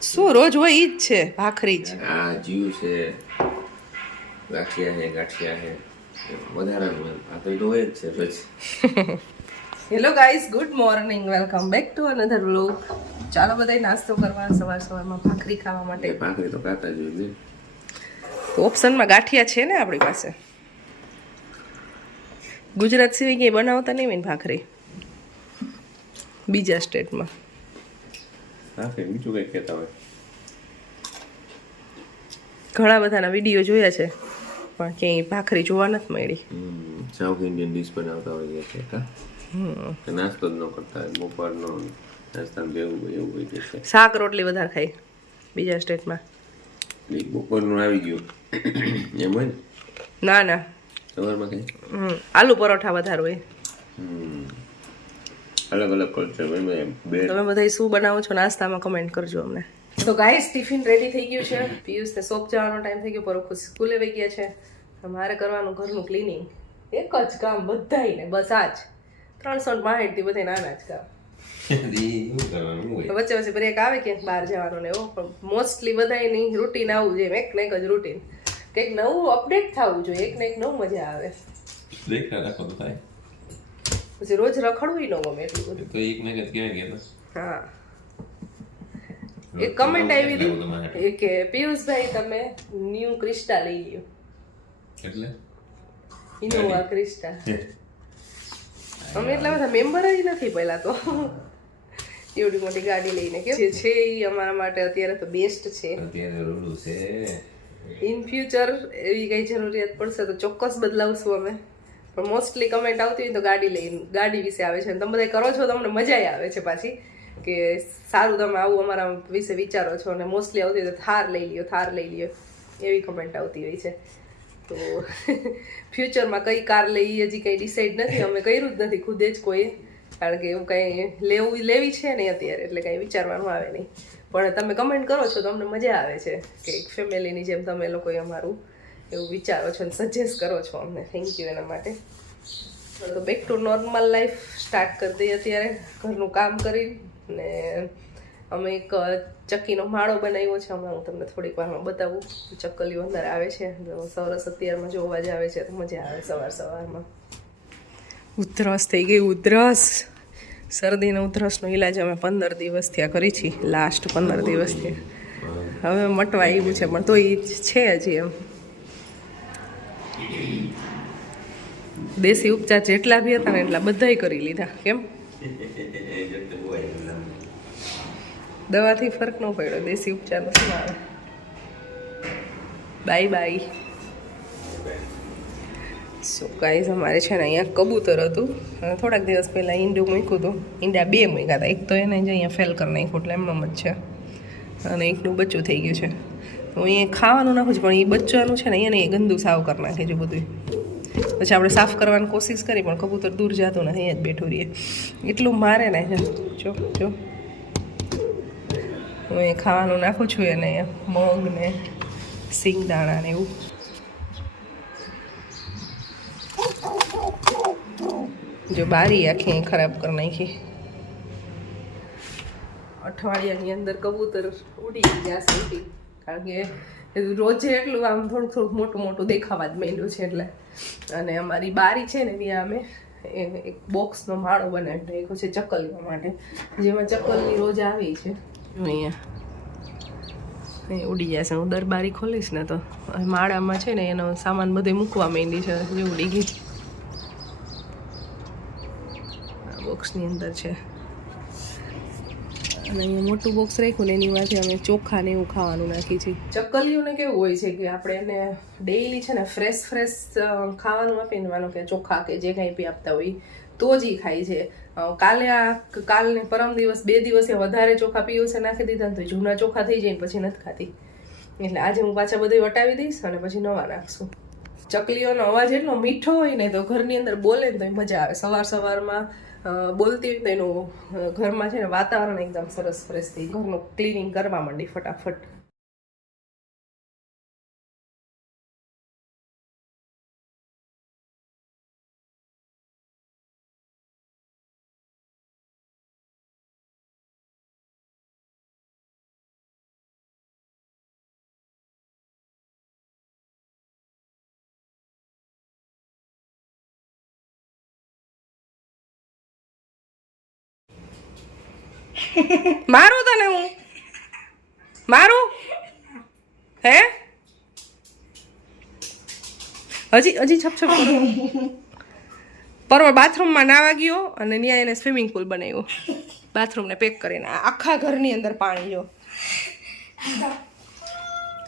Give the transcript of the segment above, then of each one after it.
શું રોજ હોય ઈ જ છે ભાખરી જ. આ જીવ છે ગાંઠિયા હે ગાંઠિયા હે વધારાનું એમ આ તો તો હોય જ છે પછી hello guys good morning welcome back to another vlog ચાલો બધાય નાસ્તો કરવા સવાર સવારમાં ભાખરી ખાવા માટે. ભાખરી તો ખાતા જ હોય તો ઓપ્શનમાં ગાંઠિયા છે ને આપણી પાસે? ગુજરાત સિવાય ક્યાંય બનાવતા નહીં હોય ભાખરી? બીજા સ્ટેટમાં. બીજું કંઈક કહેતા હોય. ઘણા બધાના વીડિયો જોયા છે પણ ક્યાંય ભાખરી જોવા નથી મળી. સાઉથ ઇન્ડિયન ડીશ બનાવતા હોય છે કે? નાસ્તો જ ન કરતા હોય બપોરનો નાસ્તાનું બેવું એવું હોય છે. શાક રોટલી વધારે ખાય બીજા સ્ટેટમાં. બપોરનું આવી ગયું. એમ હોય ને? ના ના. સવારમાં કઈ? આલુ પરોઠા વધારે હોય. હમ. અલગ અલગ કલ્ચર બે તમે બધા શું બનાવો છો? નાસ્તામાં કમેન્ટ કરજો અમને. તો ગાઈસ ટિફિન રેડી થઈ ગયું છે. પિયુષને શોપ જવાનો ટાઈમ થઈ ગયો પરોખુ સ્કૂલે વહી ગયા છે. મારે કરવાનું ઘરનું ક્લિનિંગ એક જ કામ બધાયને બસ આ જ ત્રણસો થી બધા નાના જ કામ. વચ્ચે વચ્ચે બ્રેક આવે ક્યાંક બહાર જવાનું ને એવો પણ મોસ્ટલી બધાયની રૂટીન આવું જોઈએ એક ને એક જ રૂટીન કંઈક નવું અપડેટ થવું જોઈએ એક ને એક નવું મજા આવે. દેખાય રાખો તો થાય. પછી રોજ રખડવું ન ગમે એટલું બધું. તો એક ને એક જ કહેવાય કે બસ. હા. એક કમેન્ટ આવી હતી કે પિયુષભાઈ તમે ન્યુ ક્રિસ્ટા લઈ લ્યો. એટલે? ઇનોવા ક્રિસ્ટા અમે એટલા બધા મેમ્બર જ નથી પહેલા તો. એવડી મોટી ગાડી લઈને કે જે છે એ અમારા માટે અત્યારે તો બેસ્ટ છે. અત્યારે રૂલું છે. ઇન ફ્યુચર એવી કઈ જરૂરિયાત પડશે તો ચોક્કસ બદલાવશું અમે. પણ મોસ્ટલી કમેન્ટ આવતી હોય તો ગાડી લઈને ગાડી વિશે આવે છે. અને તમે બધા કરો છો, તમને મજા આવે છે પાછી કે સારું તમે આવું અમારા વિશે વિચારો છો અને મોસ્ટલી આવતી હોય તો થાર લઈ લ્યો, થાર લઈ લ્યો. એવી કમેન્ટ આવતી હોય છે. તો ફ્યુચરમાં કઈ કાર લઈ હજી કંઈ ડિસાઈડ નથી. અમે કર્યું જ નથી ખુદે જ કોઈ. કારણ કે એવું કંઈ લેવું, લેવી છે નહીં અત્યારે. એટલે કંઈ વિચારવાનું આવે નહીં. પણ તમે કમેન્ટ કરો છો તો અમને મજા આવે છે. કે એક ફેમિલીની જેમ તમે લોકોએ અમારું એવું વિચારો છો અને સજેસ્ટ કરો છો અમને. થેન્ક યુ એના માટે. તો back to normal life start કરી દઈએ અત્યારે. ઘરનું કામ કરી ને અમે એક ચક્કીનો માળો બનાવ્યો છે. હમણાં હું તમને થોડીક વારમાં બતાવું. ચક્કલીઓ અંદર આવે છે. સરસ અત્યારમાં જોવા જ આવે છે તો મજા આવે સવાર સવારમાં. ઉધરસ થઈ ગઈ ઉધરસ. શરદીનો ઉધરસનો ઈલાજ અમે પંદર દિવસથી આ કરી છીએ. લાસ્ટ પંદર દિવસથી હવે મટવા આવ્યું છે પણ તો એ છે હજી એમ. દેશી ઉપચાર જેટલા બી હતા ને એટલા બધાય કરી લીધા. કેમ? દવાથી ફરક ન પડ્યો, દેશી ઉપચાર શું આવે? બાય બાય સો ગાઈઝ અમારે છે ને અહીંયા કબૂતર હતું. થોડાક દિવસ પહેલાં ઈંડું મૂક્યું હતું. ઈંડા બે મૂક્યા હતા. એક તો એને જ અહીંયા ફેલ કરી નાખ્યું, એટલે એમનો જ છે. અને એકનું બચ્ચું થઈ ગયું છે. હું અહીંયા ખાવાનું નાખું છું, પણ એ બચ્ચાનું છે ને, અહીંયા એ ગંદુ સાવ કરી નાખે છે બધું પછી આપણે સાફ કરવાની કોશિશ કરી, પણ કબૂતર દૂર જતો ને અહીંયા જ બેઠું રહીએ. એટલું મારે ને જો જો. હું એ ખાવાનું નાખું છું એને મગ ને સિંગદાણા ને એવું. જો બારી આખી અહીં ખરાબ કરી નાખી. અઠવાડિયાની અંદર કબૂતર ઉડી ગયા ઉડી કારણ કે રોજે એટલું આમ થોડુંક થોડુંક મોટું મોટું દેખાવા જ માંડ્યું છે એટલે. અને અમારી બારી છે ને ત્યાં અમે એ- એક બોક્સનો માળો બનાવી નાખ્યો છે ચકલીઓ માટે. જેમાં ચકલની રોજ આવી છે. અહીંયા. અહીં ઉડી જશે હું દર બારી ખોલીશ ને તો માળામાં છે ને એનો સામાન બધે મૂકવા માંડી છે. જે ઉડી ગઈ. બોક્સની અંદર છે. અને અહીંયા મોટું બોક્સ રાખ્યું ને એની માથે અમે ચોખા ને એવું ખાવાનું નાખીએ છીએ ચકલીઓને કેવું હોય છે કે આપણે એને ડેઈલી છે ને ફ્રેશ ફ્રેશ ખાવાનું આપીને માનો કે ચોખા કે જે કાંઈ બી આપતા હોય, તો જ એ ખાય છે. કાલે આ કાલને પરમ દિવસ બે દિવસે વધારે ચોખા છે, નાખી દીધા ને તો જૂના ચોખા થઈ જાય પછી નથી ખાતી. એટલે આજે હું પાછા બધું વટાવી દઈશ અને પછી નવા નાખશું. ચકલીઓનો અવાજ એટલો મીઠો હોય ને તો ઘરની અંદર બોલે ને તો મજા આવે. સવાર સવારમાં બોલતી હોય તો એનું ઘરમાં છે ને વાતાવરણ એકદમ સરસ ફ્રેશ થઈ ઘરનું ક્લિનિંગ કરવા માંડી ફટાફટ. મારું તને હું? મારું? હે? હજી હજી છપ છપ પરવળ પરવા બાથરૂમમાં નાવા ગયો અને ત્યાં એને સ્વિમિંગ પુલ બનાવ્યો. બાથરૂમને પેક કરીને આખા ઘરની અંદર પાણી જો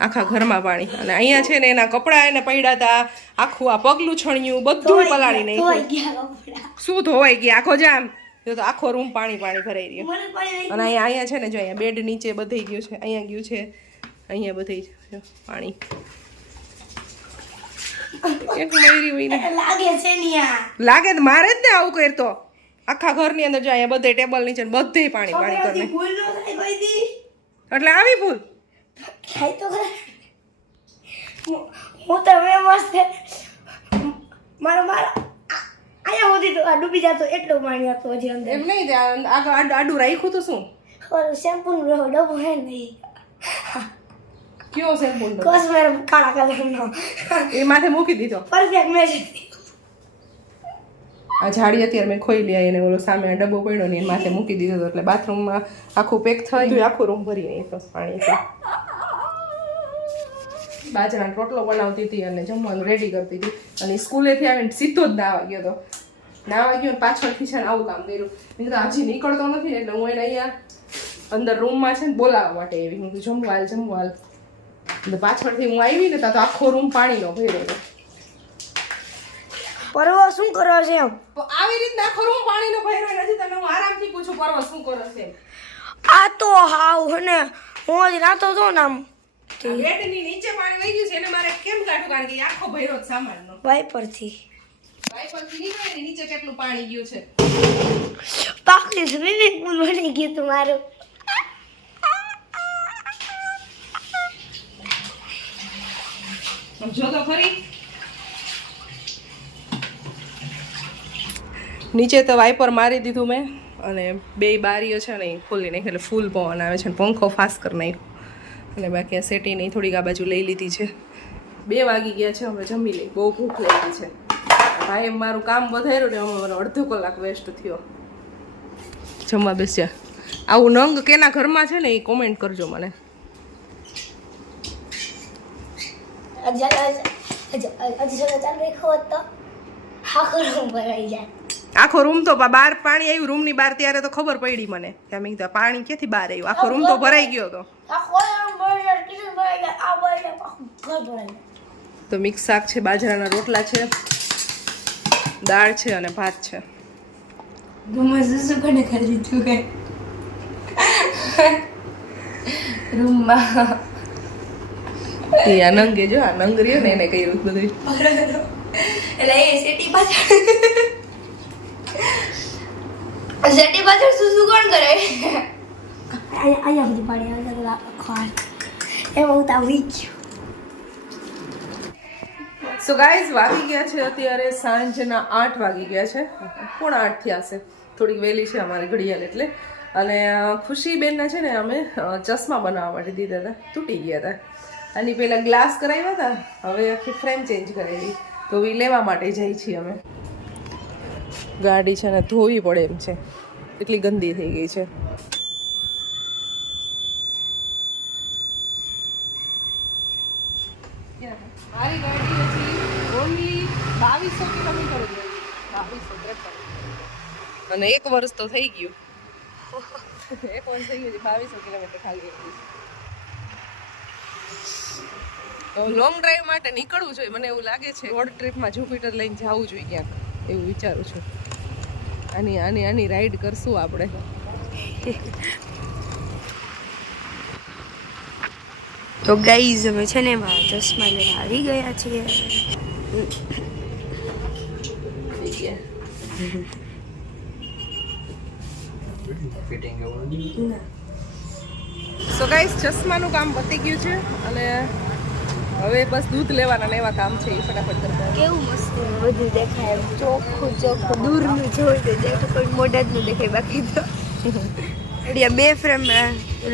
આખા ઘરમાં પાણી. અને અહીંયા છે ને એના કપડાં એને પડ્યા હતા આખું આ પગલું છણ્યું બધું પલાળી નહીં શું ધોવાઈ ગયા? આખો જામ. જો તો આખો રૂમ પાણી પાણી ભરાઈ રહ્યો. અને અહીંયા અહીંયા છે ને જો અહીંયા બેડ નીચે બધે ગયું છે. અહીંયા ગયું છે. અહીંયા બધે જો પાણી. એક મયરી હોય લાગે છે લાગે મારે જ ને આવું કરતો આખા ઘરની અંદર જો અહીંયા બધે ટેબલ નીચે બધે પાણી પાણી દી. એટલે આવી ભૂલ? થાય તો હું- હું તો મસ્ત મારો મારો અહીંયા સુધી તો આ ડૂબી જતો એટલો પાણી હતો હજી અંદર. એમ નહીં આગળ આડું રાખ્યું તો શું? શેમ્પુ નો ડબ્બો હે નહીં કયો શેમ્પુ બોલ કોસ્મેર કાળા કલરનો. એ માથે મૂકી દીધો. પરફેક્ટ મેચ આ જાડી અત્યારે મેં ખોઈ લી એને ઓલો સામે ડબ્બો પડ્યો ને એ માથે મૂકી દીધો હતો એટલે બાથરૂમમાં આખું પેક થઈ ગયું આખું રૂમ ભરી નહીં તો પાણી બાજરાનો રોટલો બનાવતી હતી અને જમવાનું રેડી કરતી હતી. અને સ્કૂલેથી આવીને સીધો જ નાવા ગયો હતો નાવા ગયો પાછળથી છે ને આવું કામ કર્યું. મેં કીધું હજી નીકળતો નથી ને એટલે હું એને અહીંયા અંદર રૂમમાં છે ને બોલાવવા માટે એવી હું જમવા હાલ જમવા હાલ. એટલે પાછળથી હું આવી ને તો આખો રૂમ પાણીનો ભર્યો હતો. પરવો શું કરો છે એમ? તો આવી રીતના આખો રૂમ પાણીનો ભર્યો નથી તને હું આરામથી પૂછું પરવા શું કરો છે આ તો હાવ ને હું જ નાતો હતો ને આમ આ બેડની નીચે પાણી વહી ગયું છે એને મારે કેમ કાઢું કારણ કે આખો ભર્યો સામાનનો. વાઈપરથી ને નીચે કેટલું પાણી ગયું છે? પાકલી સ્વિમિંગ પુલ બની ગયું તું મારું. જો તો ખરી. નીચે તો વાઇપર મારી દીધું મેં અને બે બારીઓ છે ને ખોલી નાખી એટલે ફૂલ પવન આવે છે અને પંખો ફાસ્ટ કરી નાખ્યો. અને બાકી આ સેટીની થોડીક આ બાજુ લઈ લીધી છે. બે વાગી ગયા છે હવે જમી લઈ બહુ ભૂખ લાગી છે. ભાઈ મારું કામ વધાર્યું ને અમે મને અડધો કલાક વેસ્ટ થયો. જમવા બેસ્યા. આવું નંગ કેના ઘરમાં છે ને એ કોમેન્ટ કરજો મને. આખો રૂમ રૂમ તો બા- બાર પાણી આવ્યું રૂમની બહાર ત્યારે તો ખબર પડી મને. કે મેં કીધું પાણી ક્યાંથી બહાર આવ્યું? આખો રૂમ તો ભરાઈ ગયો હતો રૂમ તો મિક્સ શાક છે બાજરાના રોટલા છે. દાળ છે અને ભાત છે. કોને કરી દીધું રૂમમાં. એ આ જો આ નંગ રહ્યો ને એને કર્યું બધું. એટલે એ સેટી પાછળ. સેટી પાછળ શું શું કોણ કરે? અહીંયા સુધી પાડી આવે ખાર એમાં હું તાવ ગયું સો ગાઈઝ વાગી ગયા છે અત્યારે સાંજના આઠ વાગી ગયા છે. પૂણા આઠ થયા છે થોડીક વહેલી છે અમારી ઘડિયાળ એટલે. અને ખુશીબેનના છે ને અમે ચશ્મા બનાવવા માટે દીધા હતા. તૂટી ગયા હતા. એની પહેલાં ગ્લાસ કરાવ્યા હતા. હવે આખી ફ્રેમ ચેન્જ કરેલી. તો એ લેવા માટે જઈ છીએ અમે. ગાડી છે ને ધોવી પડે એમ છે. એટલી ગંદી થઈ ગઈ છે મારી ગાડી હજી ઓનલી બાવીસો કિલોમીટર જ રહી. બાવીસો ત્રેપન અને એક વર્ષ તો થઈ ગયું. એક વર્ષ થઈ ગયું બાવીસો કિલોમીટર ખાલી. તો લોંગ ડ્રાઈવ માટે નીકળવું જોઈએ મને એવું લાગે છે. રોડ ટ્રીપમાં જુપિટર લઈને જવું જોઈએ ક્યાંક એવું વિચારું છું. આની આની આની રાઈડ કરશું આપણે. તો ગાઈઝ અમે છે ને મારા ચશ્મા લેવા આવી ગયા છીએ. સો ગાઈસ ચશ્માનું કામ પતી ગયું છે અને હવે બસ દૂધ લેવાના ને એવા કામ છે એ ફટાફટ કરતા કેવું મસ્ત બધું દેખાય. ચોખ્ખું ચોખ્ખું દૂરનું જોઈ તો દેખાય કોઈ મોઢા જ ન દેખાય બાકી તો. બે ફ્રેમ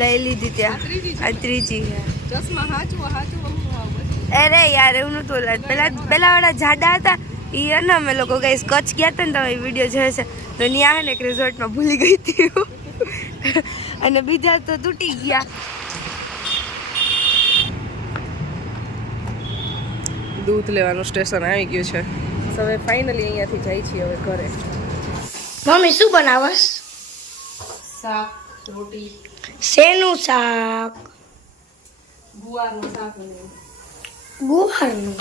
લઈ લીધી ત્યાં. આ ત્રીજી ચશ્મા હાચું હાચું અરે યાર એવું નતું પેલા પેલા વાળા જાડા હતા. ઈ અને અમે લોકો ગાઈસ કચ્છ ગયા હતા ને તમે વીડિયો જોયો છે. તો ત્યાં હે ને એક રિઝોર્ટમાં ભૂલી ગઈ હતી અને બીજા તો તૂટી ગયા. દૂધ લેવાનું સ્ટેશન આવી ગયું છે. હવે ફાઇનલી અહીંયાથી જાય છીએ હવે ઘરે. મમ્મી શું બનાવસ શાક રોટી. શેનું શાક? ગુવારનું શાક ગુવારનું?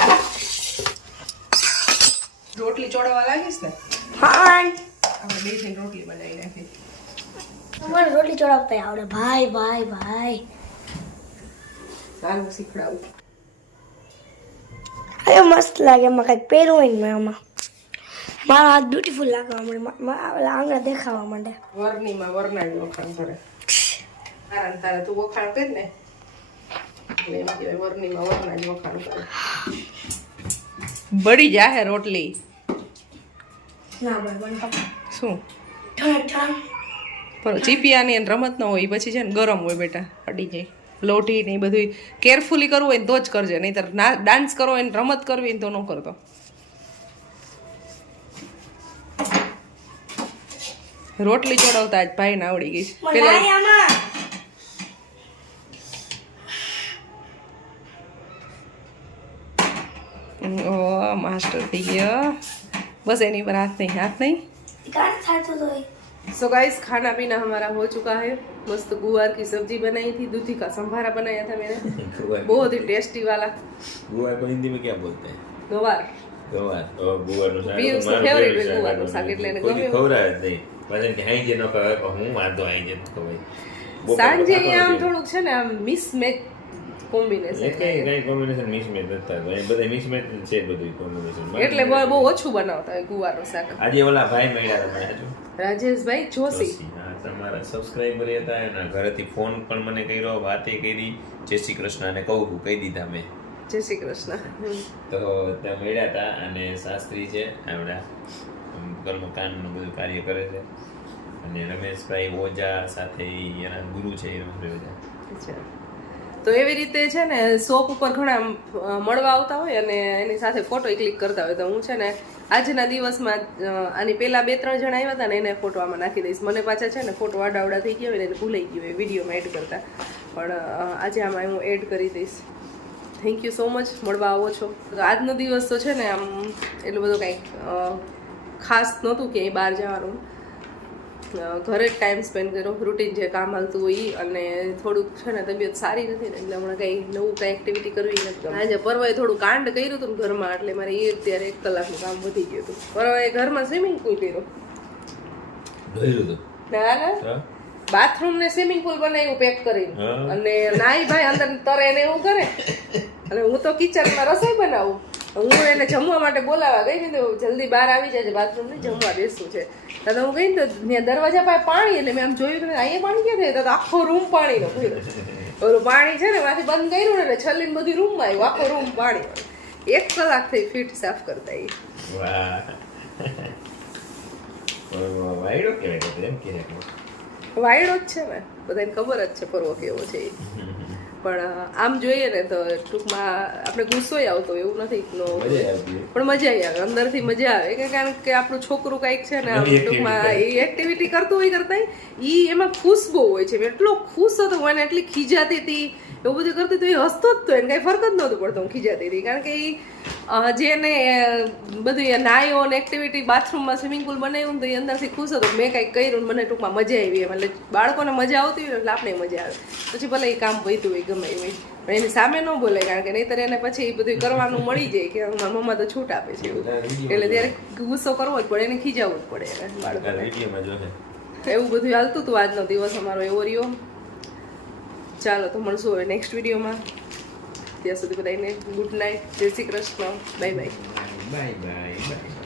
રોટલી ચોડવા લાગીશ ને? હા આપણે બે રોટલી બનાવી નાખી મને રોટલી ચોડાવતા આવડે. ભાઈ ભાઈ ભાઈ. સારું શીખડાવું. અરે મસ્ત લાગે એમાં કંઈક પહેરવું હોય ને આમાં. મારો હાથ બ્યુટીફુલ લાગવા માંડે. મા- મા- ઓલા આંગળા દેખાવા માંડે. વરણીમાં વરના જ વખાણ કરે. કારણ તારે તું વખાણ કર ને. એટલે એમ કહેવાય વરણીમાં વરના જ વખાણ કરે. બળી જાહે રોટલી. શું? પણ ચીપિયાની અને રમત ન હોય પછી છે ને ગરમ હોય બેટા અડી જાય. લોઢી ને એ બધું કેરફુલી કરવું હોય ને તો જ કરજે નહીંતર ના ડાન્સ કરવો હોય ને રમત કરવી ને તો ન કરતો. રોટલી ચોડાવતા આજ ભાઈને આવડી ગઈ. પેલા માસ્ટર થઈ ગયો. बस एनी पर हाथ नहीं हाथ नहीं કાણ થાતું તો હોય सो गाइस खाना पीना हमारा हो चुका है मस्त गुआर की सब्जी बनाई थी दूधी का संभारा बनाया था मैंने गुआर बहुत ही टेस्टी वाला गुआर को हिंदी में क्या बोलते हैं गवार ગવાર ઓ ગુવારનું શાક પીયુષ મારું favourite favourite હોય ગુવારનું શાક, એટલે એને કોઈ દી ગમે એવું. ખવડાવે જ નહીં પછી કે હાઈ જે ન ખવાય પણ હું વાંધો હાઈ જે ન ખવાય બપોર સાંજે તો આમ ખાતો થોડુંક છે ને આમ મિસ મેચ નથી. કોમ્બિનેશન કઈ કઈ કોમ્બિનેશન મિસ મેચ નથી એ બધા મિસ મેચ છે બધું કોમ્બિનેશન એટલે બહુ ઓછું બનાવતા હોય ગુવારનું શાક. આજે ઓલા ભાઈ મળ્યા હતા રાજેશભાઈ જોશી. તમારા સબસ્ક્રાઇબર હતા એના ઘરેથી ફોન પણ મને કર્યો વાતે કરી. જય શ્રી કૃષ્ણ અને કહું કહી દીધા મેં. જય શ્રી કૃષ્ણ. તો ત્યાં મળ્યા હતા અને શાસ્ત્રી છે આવડા ઘરમાં કાનનું બધું કાર્ય કરે છે. અને રમેશભાઈ ઓજા સાથે એના ગુરુ છે રમેશભાઈ ઓજા. તો એવી રીતે છે ને શોપ ઉપર ઘણા મળવા આવતા હોય અને એની સાથે ફોટો ક્લિક કરતા હોય. તો હું છે ને આજના દિવસમાં આની પહેલાં બે, ત્રણ જણા આવ્યા હતા ને એને ફોટો આમાં નાખી દઈશ. મને પાછા છે ને ફોટો આડાવડા થઈ ગયા હોય ને ભૂલાઈ ગયું હોય વિડીયોમાં એડ કરતા. પણ આજે આમાં હું એડ કરી દઈશ. થેન્ક યુ સો મચ મળવા આવો છો. તો આજનો દિવસ તો છે ને આમ એટલું બધું કંઈક ખાસ નહોતું કે બહાર જવાનું. ઘરે જ ટાઈમ સ્પેન્ડ કર્યો. રૂટીન જે કામ હાલતું હોય અને થોડુંક છે ને તબિયત સારી નથી ને એટલે હમણાં કંઈ નવું કંઈ એક્ટિવિટી કરવી નથી આજે પરવાએ થોડું કાંડ કર્યું હતું ને ઘરમાં એટલે મારે એ અત્યારે એક કલાકનું કામ વધી ગયું હતું. પરવાએ ઘરમાં સ્વિમિંગ પુલ કર્યો. ના બાથરૂમ ને સ્વિમિંગ પુલ બનાવ્યું પેક કરીને. અને નાઈ ભાઈ અંદર તરે ને એવું કરે. અને હું તો કિચનમાં રસોઈ બનાવું. હું એને જમવા માટે બોલાવા ગઈ ને તો જલ્દી બહાર આવી જાય બાથરૂમ ને જમવા બેસવું છે. તો હું ગઈ ને તો ત્યાં દરવાજા પાસે પાણી એટલે મેં આમ જોયું કે અહીંયા પાણી ક્યાં થાય? તો આખો રૂમ પાણીનો ભર્યો. ઓલું પાણી છે ને માંથી બંધ કર્યું ને એટલે છલ્લીને બધી રૂમમાં આવ્યું આખો રૂમ પાણી. એક કલાક થઈ ફીટ સાફ કરતા એ. વાયડો જ છે ને. બધાને ખબર જ છે પર્વ કેવો છે એ. પણ આમ જોઈએ ને તો ટૂંકમાં આપણે ગુસ્સોય આવતો એવું નથી. પણ મજા આવે અંદરથી મજા આવે. કે કારણ કે આપણું છોકરું કંઈક છે ને ટૂંકમાં એ એક્ટિવિટી કરતું હોય કરતા એ એમાં ખુશ બહુ હોય છે. એટલો ખુશ હતો એને એટલી ખીજાતી હતી એવું બધું કરતી તો એ હસતો જ તો એને કાંઈ ફરક જ નહોતું પડતો હું ખીજાતી હતી. કારણ કે એ જે એને બધું એ નાયો અને એક્ટિવિટી બાથરૂમમાં સ્વિમિંગ પુલ બનાવ્યું તો એ અંદરથી ખુશ હતો મેં કાંઈક કર્યું ને મને ટૂંકમાં મજા આવી એમ. એટલે બાળકોને મજા આવતી હોય એટલે આપણે મજા આવે. પછી ભલે એ કામ વહીતું હોય ગમે એવું હોય પણ એની સામે ન બોલે કારણ કે નહીંતર એને પછી એ બધું કરવાનું મળી જાય કે મારા મમ્મા તો છૂટ આપે છે એવું. એટલે ત્યારે ગુસ્સો કરવો જ પડે એને ખીજાવવું જ પડે એને બાળકોને. એવું બધું હાલતું હતું આજનો દિવસ અમારો એવો રહ્યો. ચાલો, તો મળશું હવે નેક્સ્ટ વિડીયોમાં. ત્યાં સુધી બધાને good night Jai Shri Krishna. Bye bye bye bye bye